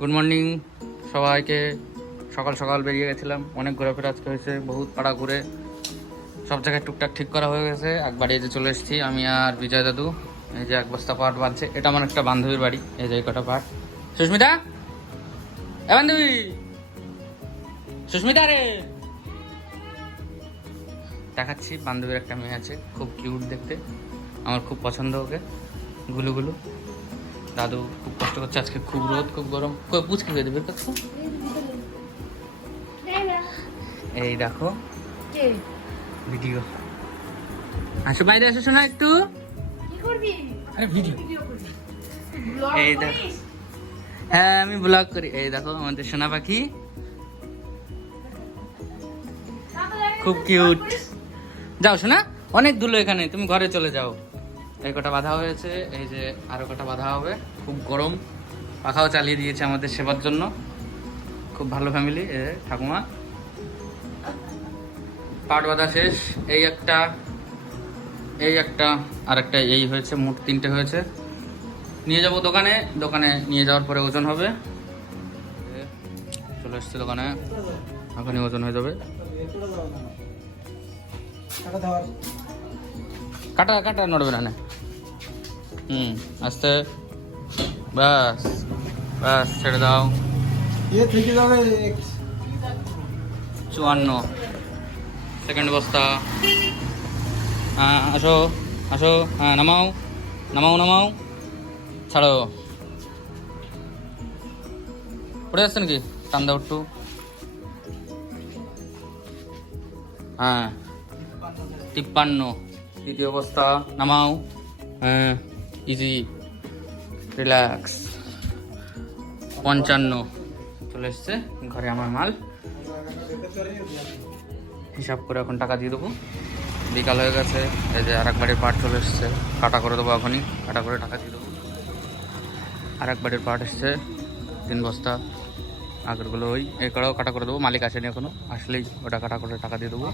Good morning সবাইকে। সকাল সকাল বেরিয়ে গেছিলাম। অনেক ঘোরাফেরা আজকে হয়েছে, বহুত পাড়া ঘুরে। সব জায়গায় টুকটাক ঠিক করা হয়ে গেছে। একবার এই যে চলে এসেছি, আমি আর বিজয় দাদু। এই যে এক বস্তা পাট বাঁধছে। এটা আমার একটা বান্ধবীর বাড়ি। এই যে কটা পাট। সুস্মিতা? এ বান্ধবী! সুস্মিতা রে! দেখাচ্ছি, বান্ধবীর একটা মেয়ে আছে। খুব কিউট দেখতে। আমার খুব পছন্দ ওকে। গুলু গুলু। দাদু খুব কষ্ট করছে আজকে খুব রোদ খুব গরম। পুচকি হয়ে দেবে? করছ এই দেখো ভিডিও আসো বাইরে আসো শোনা একটু। আরে ভিডিও এই দেখো। হ্যাঁ আমি ব্লগ করি। এই দেখো আমাদের সোনা পাখি। খুব কিউট যাও শোনা অনেক ধুলো এখানে তুমি ঘরে চলে যাও। এই কটা বাধা হয়েছে, এই যে আরও কটা বাধা হবে। খুব গরম, পাখাও চালিয়ে দিয়েছে আমাদের সেবার জন্য। খুব ভালো ফ্যামিলি এ ঠাকুমা। পাট বাঁধা শেষ, এই একটা এই একটা, আর একটা এই হয়েছে, মোট তিনটে হয়েছে। নিয়ে যাব দোকানে দোকানে নিয়ে যাওয়ার পরে ওজন হবে। চলে এসছে দোকানে এখনই ওজন হয়ে যাবে। কাটা কাটা, নড়বে না। হুম আস্তে। বাস বাস ছেড়ে দাও। থেকে যাবে চুয়ান্ন। সেকেন্ড বস্তা। হ্যাঁ আসো আসো হ্যাঁ নামাও নামাও নামাও। ছাড়ো। পড়ে যাচ্ছে নাকি? টান দাও একটু। হ্যাঁ। তিপ্পান্ন। তৃতীয় বস্তা নামাও। হ্যাঁ। ইজি রিল্যাক্স পঞ্চান্ন। চলে এসছে ঘরে আমার মাল। হিসাব করে এখন টাকা দিয়ে দেবো। বিকাল হয়ে গেছে, এই যে আর একবারের পার্ট চলে এসছে। কাটা করে দেবো এখনই, কাটা করে টাকা দিয়ে দেবো। আর একবারের পার্ট এসছে, তিন বস্তা। আগেরগুলো ওই এই কটাও কাটা করে দেবো, মালিক আসেনি এখনও। আসলেই ওটা কাটা করে টাকা দিয়ে দেবো।